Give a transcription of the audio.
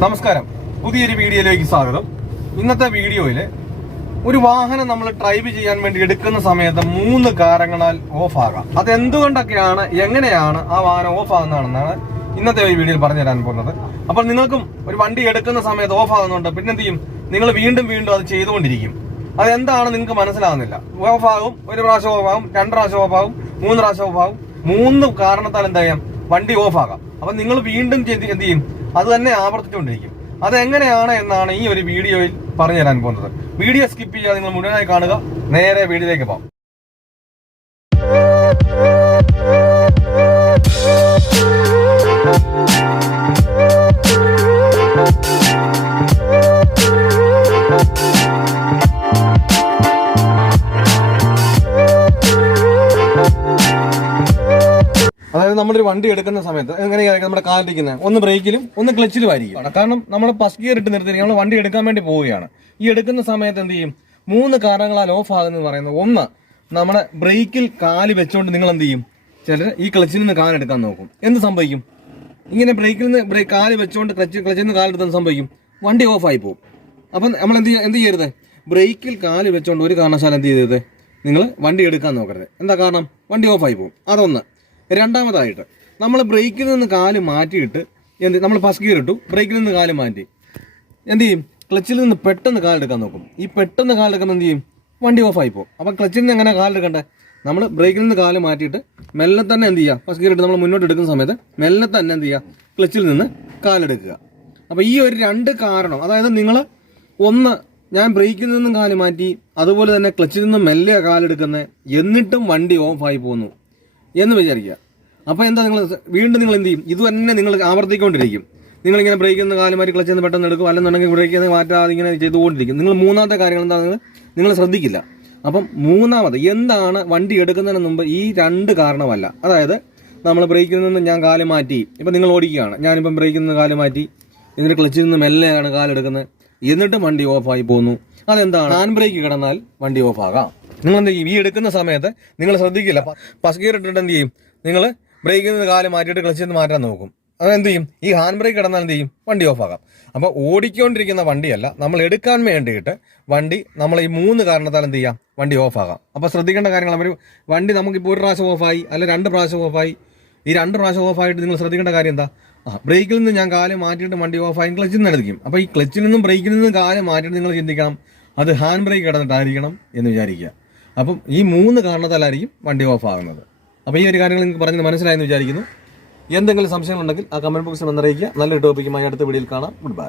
നമസ്കാരം, പുതിയൊരു വീഡിയോയിലേക്ക് സ്വാഗതം. ഇന്നത്തെ വീഡിയോയിൽ ഒരു വാഹനം നമ്മൾ ഡ്രൈവ് ചെയ്യാൻ വേണ്ടി എടുക്കുന്ന സമയത്ത് 3 കാരണങ്ങളാൽ ഓഫ് ആകാം. അതെന്തുകൊണ്ടൊക്കെയാണ്, എങ്ങനെയാണ് ആ വാഹനം ഓഫ് ആകുന്നതാണെന്നാണ് ഇന്നത്തെ ഈ വീഡിയോയിൽ പറഞ്ഞു തരാൻ പോകുന്നത്. അപ്പോൾ നിങ്ങൾക്കും ഒരു വണ്ടി എടുക്കുന്ന സമയത്ത് ഓഫ് ആകുന്നുണ്ട്, പിന്നെ എന്ത് ചെയ്യും? നിങ്ങൾ വീണ്ടും അത് ചെയ്തുകൊണ്ടിരിക്കും. അതെന്താണ് നിങ്ങൾക്ക് മനസ്സിലാകുന്നില്ല. ഓഫ് ആകും, ഒരു പ്രാവശ്യം ഓഫ് ആകും, 2 പ്രാവശ്യം ഓഫ് ആകും, 3 പ്രാവശ്യം ഓഫ് ആകും. 3 കാരണത്താൽ എന്താ ചെയ്യാം? വണ്ടി ഓഫ് ആകാം. അപ്പൊ നിങ്ങൾ വീണ്ടും എന്ത് ചെയ്യും? അത് തന്നെ ആവർത്തിച്ചുകൊണ്ടിരിക്കും. അതെങ്ങനെയാണ് എന്നാണ് ഈ ഒരു വീഡിയോയിൽ പറഞ്ഞു തരാൻ പോകുന്നത്. വീഡിയോ സ്കിപ്പ് ചെയ്യാതെ നിങ്ങൾ മുഴുവനായി കാണുക. നേരെ വീഡിയോയിലേക്ക് പോകാം. അതായത് നമ്മളൊരു വണ്ടി എടുക്കുന്ന സമയത്ത് എങ്ങനെയായിരിക്കും നമ്മുടെ കാലിരിക്കുന്നത്? ഒന്ന് ബ്രേക്കിലും ഒന്ന് ക്ലച്ചിലും ആയിരിക്കും. കാരണം നമ്മൾ ഫസ്റ്റ് ഗിയർ ഇട്ട് നിർത്തി നമ്മൾ വണ്ടി എടുക്കാൻ വേണ്ടി പോവുകയാണ്. ഈ എടുക്കുന്ന സമയത്ത് എന്ത് ചെയ്യും? 3 കാരണങ്ങളാൽ ഓഫ് ആകുന്നത് പറയുന്നത്, ഒന്ന്, നമ്മുടെ ബ്രേക്കിൽ കാല് വെച്ചുകൊണ്ട് നിങ്ങൾ എന്ത് ചെയ്യും? ചിലർ ഈ ക്ലച്ചിൽ നിന്ന് കാലെടുക്കാൻ നോക്കും. എന്ത് സംഭവിക്കും? ഇങ്ങനെ ബ്രേക്കിൽ നിന്ന് കാല് വെച്ചുകൊണ്ട് ക്ലച്ചിൽ നിന്ന് കാലെടുത്താൽ സംഭവിക്കും, വണ്ടി ഓഫായി പോകും. അപ്പം നമ്മൾ എന്ത് ചെയ്യരുത്? ബ്രേക്കിൽ കാല് വെച്ചുകൊണ്ട് ഒരു കാരണവശാലും എന്ത് ചെയ്യരുത്? നിങ്ങൾ വണ്ടി എടുക്കാൻ നോക്കരുത്. എന്താ കാരണം? വണ്ടി ഓഫായി പോകും. അതൊന്ന്. രണ്ടാമതായിട്ട്, നമ്മൾ ബ്രേക്കിൽ നിന്ന് കാല് മാറ്റിയിട്ട് നമ്മൾ ഫസ്റ്റ് ഗിയർ ഇട്ടു, ബ്രേക്കിൽ നിന്ന് കാല് മാറ്റി എന്ത് ചെയ്യും? ക്ലച്ചിൽ നിന്ന് പെട്ടെന്ന് കാലെടുക്കാൻ നോക്കും. ഈ പെട്ടെന്ന് കാലെടുക്കുമ്പോൾ എന്ത് ചെയ്യും? വണ്ടി ഓഫായി പോകും. അപ്പം ക്ലച്ചിൽ നിന്ന് എങ്ങനെ കാലെടുക്കണ്ടേ? നമ്മൾ ബ്രേക്കിൽ നിന്ന് കാല് മാറ്റിയിട്ട് മെല്ലെ തന്നെ എന്ത് ചെയ്യുക? ഫസ്റ്റ് ഗിയർ ഇട്ട് നമ്മൾ മുന്നോട്ട് എടുക്കുന്ന സമയത്ത് മെല്ലെ തന്നെ എന്ത് ചെയ്യുക? ക്ലച്ചിൽ നിന്ന് കാലെടുക്കുക. അപ്പോൾ ഈ ഒരു 2 കാരണം, അതായത് നിങ്ങൾ ഒന്ന്, ഞാൻ ബ്രേക്കിൽ നിന്നും കാല് മാറ്റി, അതുപോലെ തന്നെ ക്ലച്ചിൽ നിന്നും മെല്ലെ കാലെടുക്കുന്നത്, എന്നിട്ടും വണ്ടി ഓഫായി പോകുന്നു എന്ന് വിചാരിക്കുക. അപ്പോൾ എന്താ, വീണ്ടും നിങ്ങൾ എന്ത് ചെയ്യും? ഇത് തന്നെ നിങ്ങൾ ആവർത്തിക്കൊണ്ടിരിക്കും. നിങ്ങളിങ്ങനെ ബ്രേക്കിൽ നിന്ന് കാല് മാറ്റി ക്ലച്ചിൽ നിന്ന് പെട്ടെന്ന് എടുക്കും, അല്ലെന്നുണ്ടെങ്കിൽ ബ്രേക്കിൽ നിന്ന് മാറ്റാതെ ഇങ്ങനെ ചെയ്തുകൊണ്ടിരിക്കും. നിങ്ങൾ മൂന്നാമത്തെ കാര്യങ്ങൾ എന്താണെന്ന് നിങ്ങൾ ശ്രദ്ധിക്കില്ല. അപ്പം മൂന്നാമത് എന്താണ്? വണ്ടി എടുക്കുന്നതിന് മുമ്പ് ഈ 2 കാരണമല്ല. അതായത് നമ്മൾ ബ്രേക്കിൽ നിന്ന് ഞാൻ കാല് മാറ്റി, ഇപ്പം നിങ്ങൾ ഓടിക്കുകയാണ്, ഞാനിപ്പം ബ്രേക്കിൽ നിന്ന് കാല് മാറ്റി, എന്നിട്ട് ക്ലച്ചിൽ നിന്ന് മെല്ലെയാണ് കാലെടുക്കുന്നത്, എന്നിട്ടും വണ്ടി ഓഫായി പോകുന്നു. അതെന്താണ്? ഹാൻഡ് ബ്രേക്ക് കിടന്നാൽ വണ്ടി ഓഫാകാം. നിങ്ങൾ എന്ത് ചെയ്യും? ഈ എടുക്കുന്ന സമയത്ത് നിങ്ങൾ ശ്രദ്ധിക്കില്ല. ഫസ്റ്റ് ഗിയർ ഇട്ടിട്ട് എന്ത് ചെയ്യും? നിങ്ങൾ ബ്രേക്കിൽ നിന്ന് കാല് മാറ്റിയിട്ട് ക്ലച്ചിൽ നിന്ന് മാറ്റാൻ നോക്കും. അതെന്ത് ചെയ്യും? ഈ ഹാൻഡ് ബ്രേക്ക് കിടന്നാൽ എന്ത് ചെയ്യും? വണ്ടി ഓഫാകാം. അപ്പോൾ ഓടിക്കൊണ്ടിരിക്കുന്ന വണ്ടിയല്ല, നമ്മൾ എടുക്കാൻ വേണ്ടിയിട്ട് വണ്ടി നമ്മൾ ഈ 3 കാരണത്താൽ എന്ത് ചെയ്യാം? വണ്ടി ഓഫാകാം. അപ്പോൾ ശ്രദ്ധിക്കേണ്ട കാര്യങ്ങൾ, അവർ വണ്ടി നമുക്കിപ്പോൾ 1 പ്രാവശ്യം ഓഫായി, അല്ല 2 പ്രാവശ്യം ഓഫായി. ഈ 2 പ്രാവശ്യം ഓഫായിട്ട് നിങ്ങൾ ശ്രദ്ധിക്കേണ്ട കാര്യം എന്താ? ബ്രേക്കിൽ നിന്ന് ഞാൻ കാല് മാറ്റിയിട്ട് വണ്ടി ഓഫായി ക്ലച്ചിൽ നിന്ന് എടുക്കും. അപ്പോൾ ഈ ക്ലച്ചിൽ നിന്നും ബ്രേക്കിൽ നിന്നും കാല് മാറ്റിയിട്ട് നിങ്ങൾ ചിന്തിക്കണം, അത് ഹാൻഡ് ബ്രേക്ക് കിടന്നിട്ടായിരിക്കണം എന്ന് വിചാരിക്കുക. അപ്പം ഈ 3 കാരണത്താലായിരിക്കും വണ്ടി ഓഫ് ആകുന്നത്. അപ്പോൾ ഈ ഒരു കാര്യങ്ങൾ നിങ്ങൾക്ക് പറഞ്ഞത് മനസ്സിലായെന്ന് വിചാരിക്കുന്നു. എന്തെങ്കിലും സംശയങ്ങളുണ്ടെങ്കിൽ ആ കമന്റ് ബോക്സിൽ വന്നറിയിക്കുക. നല്ലൊരു ടോപ്പിക്കുമായി അടുത്ത വീഡിയോയിൽ കാണാം. Good bye.